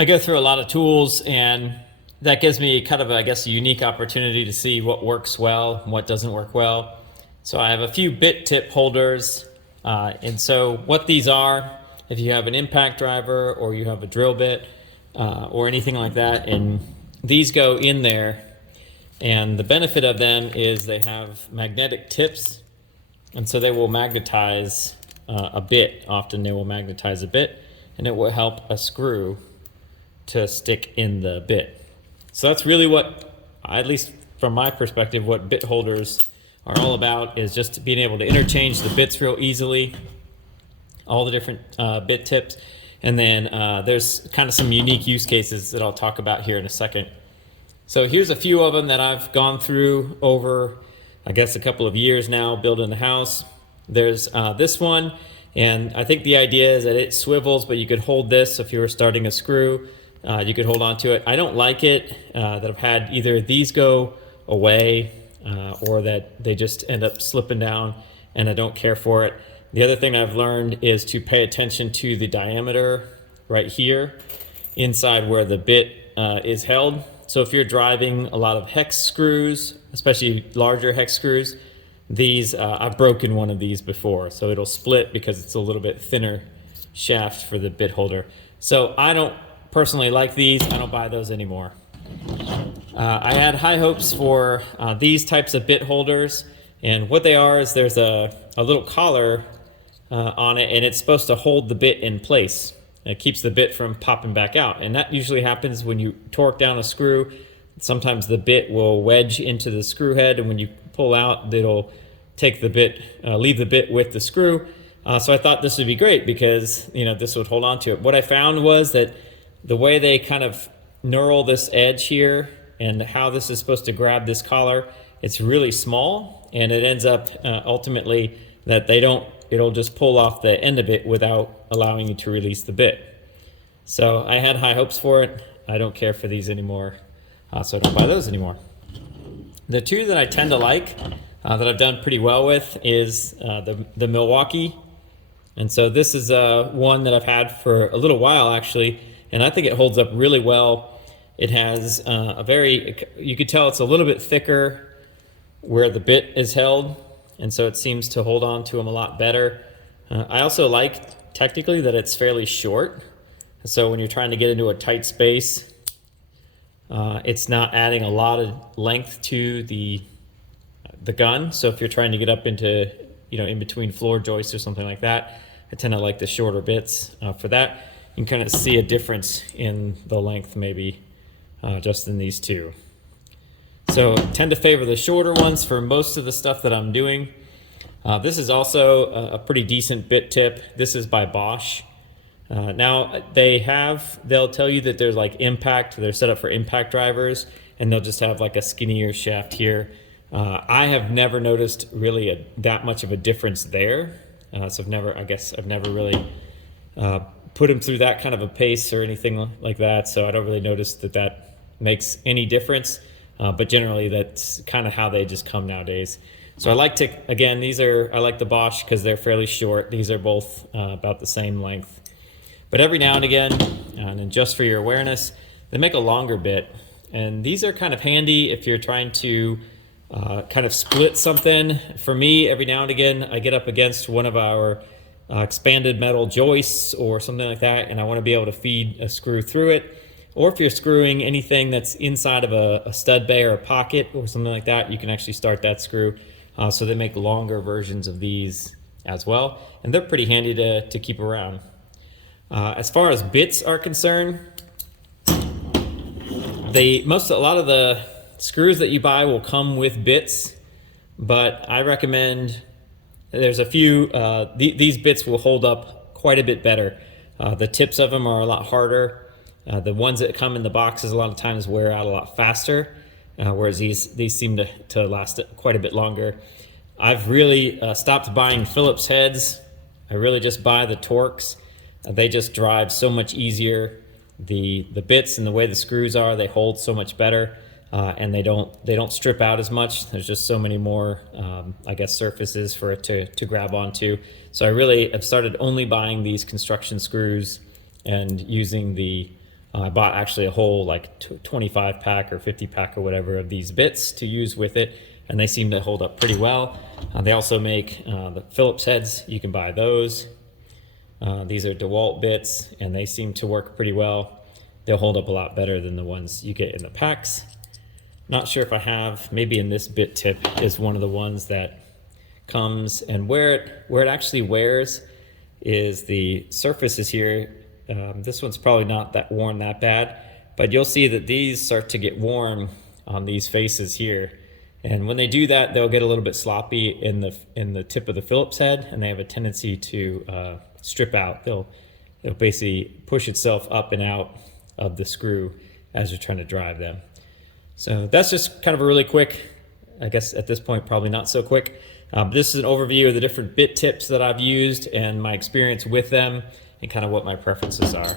I go through a lot of tools, and that gives me kind of, I guess, a unique opportunity to see what works well and what doesn't work well. So I have a few bit tip holders. And so what these are, if you have an impact driver or you have a drill bit or anything like that, and these go in there. And the benefit of them is they have magnetic tips, and so they will magnetize a bit. Often they will magnetize a bit, and it will help a screw to stick in the bit. So that's really what, at least from my perspective, what bit holders are all about, is just being able to interchange the bits real easily, all the different bit tips. And then there's kind of some unique use cases that I'll talk about here in a second. So here's a few of them that I've gone through over, I guess, a couple of years now building the house. There's this one, and I think the idea is that it swivels, but you could hold this if you were starting a screw. You could hold on to it. I don't like it that I've had either these go away or that they just end up slipping down, and I don't care for it. The other thing I've learned is to pay attention to the diameter right here inside where the bit is held. So if you're driving a lot of hex screws, especially larger hex screws, these I've broken one of these before, so it'll split because it's a little bit thinner shaft for the bit holder. So I don't personally like these. I don't buy those anymore. I had high hopes for these types of bit holders, and what they are is there's a little collar on it, and it's supposed to hold the bit in place. It keeps the bit from popping back out, and that usually happens when you torque down a screw. Sometimes the bit will wedge into the screw head, and when you pull out, it'll take the bit, leave the bit with the screw. So I thought this would be great because this would hold on to it. What I found was that the way they kind of knurl this edge here and how this is supposed to grab this collar, it's really small, and it ends up ultimately that it'll just pull off the end of it without allowing you to release the bit. So I had high hopes for it. I don't care for these anymore, so I don't buy those anymore. The two that I tend to like, that I've done pretty well with, is the Milwaukee. And so this is one that I've had for a little while actually, and I think it holds up really well. It has you could tell it's a little bit thicker where the bit is held, and so it seems to hold on to them a lot better. I also like technically that it's fairly short, so when you're trying to get into a tight space, it's not adding a lot of length to the gun. So if you're trying to get up into in between floor joists or something like that, I tend to like the shorter bits for that. You can kind of see a difference in the length maybe just in these two. So I tend to favor the shorter ones for most of the stuff that I'm doing. This is also a pretty decent bit tip. This is by Bosch. Now they'll tell you that there's like impact, they're set up for impact drivers, and they'll just have like a skinnier shaft here. I have never noticed really that much of a difference there. So I've never really put them through that kind of a pace or anything like that. So I don't really notice that makes any difference. But generally that's kind of how they just come nowadays. So I like the Bosch because they're fairly short. These are both about the same length. But every now and again, and just for your awareness, they make a longer bit. And these are kind of handy if you're trying to kind of split something. For me, every now and again, I get up against one of our expanded metal joists or something like that, and I want to be able to feed a screw through it. Or if you're screwing anything that's inside of a stud bay or a pocket or something like that, you can actually start that screw. So they make longer versions of these as well, and they're pretty handy to keep around. As far as bits are concerned, a lot of the screws that you buy will come with bits, but I recommend there's a few, these bits will hold up quite a bit better. The tips of them are a lot harder. The ones that come in the boxes a lot of times wear out a lot faster, whereas these seem to last quite a bit longer. I've really stopped buying Phillips heads. I really just buy the Torx. They just drive so much easier. The bits and the way the screws are, they hold so much better, and they don't strip out as much. There's just so many more, surfaces for it to grab onto. So I really have started only buying these construction screws and using the I bought actually a whole like 25 pack or 50 pack or whatever of these bits to use with it, and they seem to hold up pretty well. They also make the Phillips heads. You can buy those. These are DeWalt bits, and they seem to work pretty well. They'll hold up a lot better than the ones you get in the packs. Not sure if I have, maybe in this bit tip is one of the ones that comes, and where it actually wears is the surfaces here. This one's probably not that worn that bad, but you'll see that these start to get worn on these faces here. And when they do that, they'll get a little bit sloppy in the tip of the Phillips head, and they have a tendency to strip out. It'll basically push itself up and out of the screw as you're trying to drive them. So that's just kind of a really quick, I guess at this point probably not so quick. This is an overview of the different bit tips that I've used and my experience with them and kind of what my preferences are.